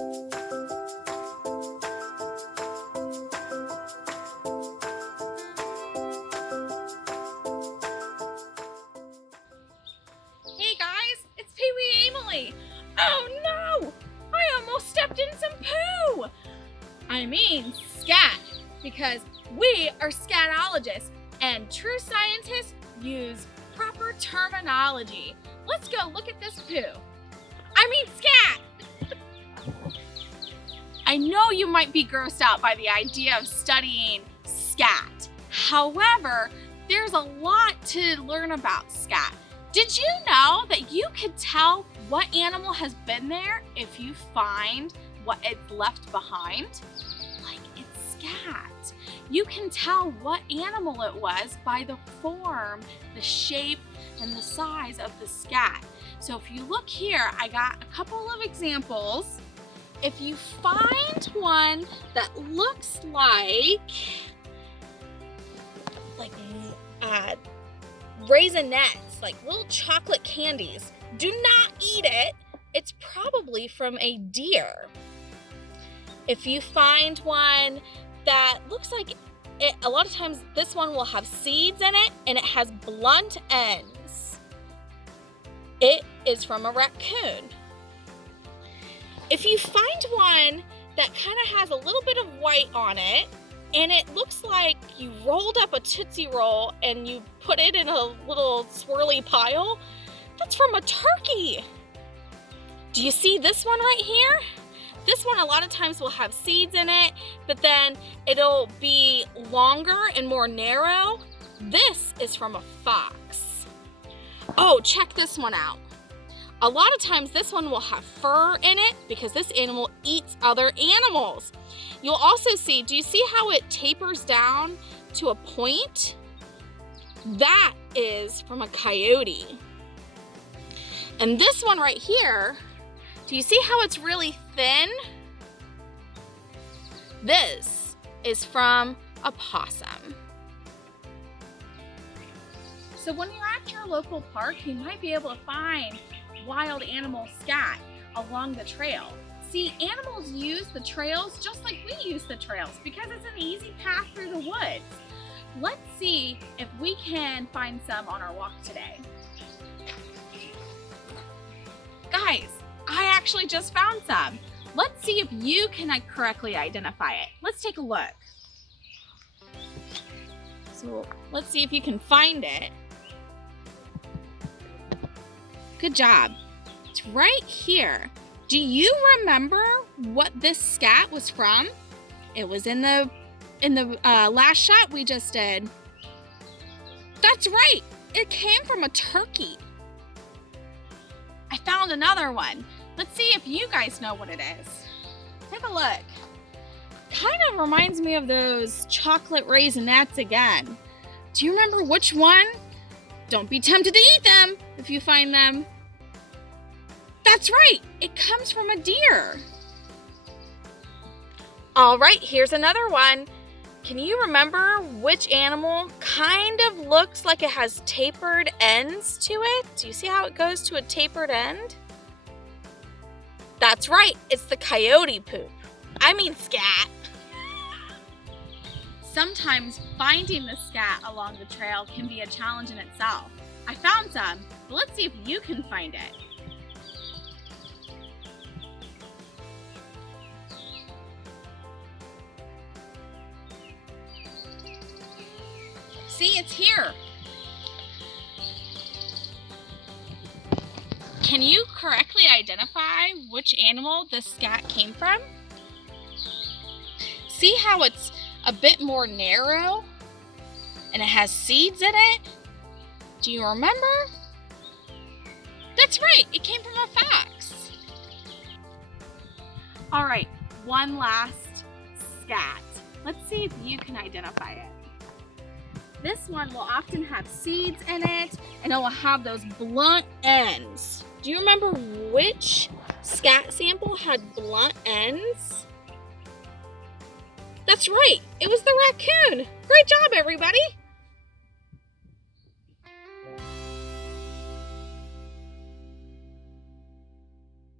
Hey guys, it's Pee Wee Emily. Oh no! I almost stepped in some poo! I mean scat, because we are scatologists and true scientists use proper terminology. Let's go look at this poo. I mean scat! I know you might be grossed out by the idea of studying scat. However, there's a lot to learn about scat. Did you know that you could tell what animal has been there if you find what it's left behind? Like it's scat. You can tell what animal it was by the form, the shape, and the size of the scat. So if you look here, I got a couple of examples. If you find one that looks like raisinets, like little chocolate candies, do not eat it. It's probably from a deer. If you find one that looks like it, a lot of times this one will have seeds in it and it has blunt ends. It is from a raccoon. If you find one that kind of has a little bit of white on it, and it looks like you rolled up a Tootsie Roll and you put it in a little swirly pile, that's from a turkey. Do you see this one right here? This one a lot of times will have seeds in it, but then it'll be longer and more narrow. This is from a fox. Oh, check this one out. A lot of times this one will have fur in it because this animal eats other animals. You'll also see, do you see how it tapers down to a point? That is from a coyote. And this one right here, do you see how it's really thin? This is from a possum. So when you're at your local park, you might be able to find wild animal scat along the trail. See, animals use the trails just like we use the trails because it's an easy path through the woods. Let's see if we can find some on our walk today. Guys, I actually just found some. Let's see if you can correctly identify it. Let's take a look. So let's see if you can find it. Good job. It's right here. Do you remember what this scat was from? It was in the last shot we just did. That's right. It came from a turkey. I found another one. Let's see if you guys know what it is. Take a look. Kind of reminds me of those chocolate raisinets again. Do you remember which one? Don't be tempted to eat them if you find them. That's right, it comes from a deer. All right, here's another one. Can you remember which animal kind of looks like it has tapered ends to it? Do you see how it goes to a tapered end? That's right, it's the coyote poop. I mean scat. Sometimes finding the scat along the trail can be a challenge in itself. I found some, but let's see if you can find it. See, it's here. Can you correctly identify which animal the scat came from? See how it's a bit more narrow and it has seeds in it? Do you remember? That's right, it came from a fox. All right, one last scat. Let's see if you can identify it. This one will often have seeds in it and it will have those blunt ends. Do you remember which scat sample had blunt ends? That's right, it was the raccoon. Great job, everybody.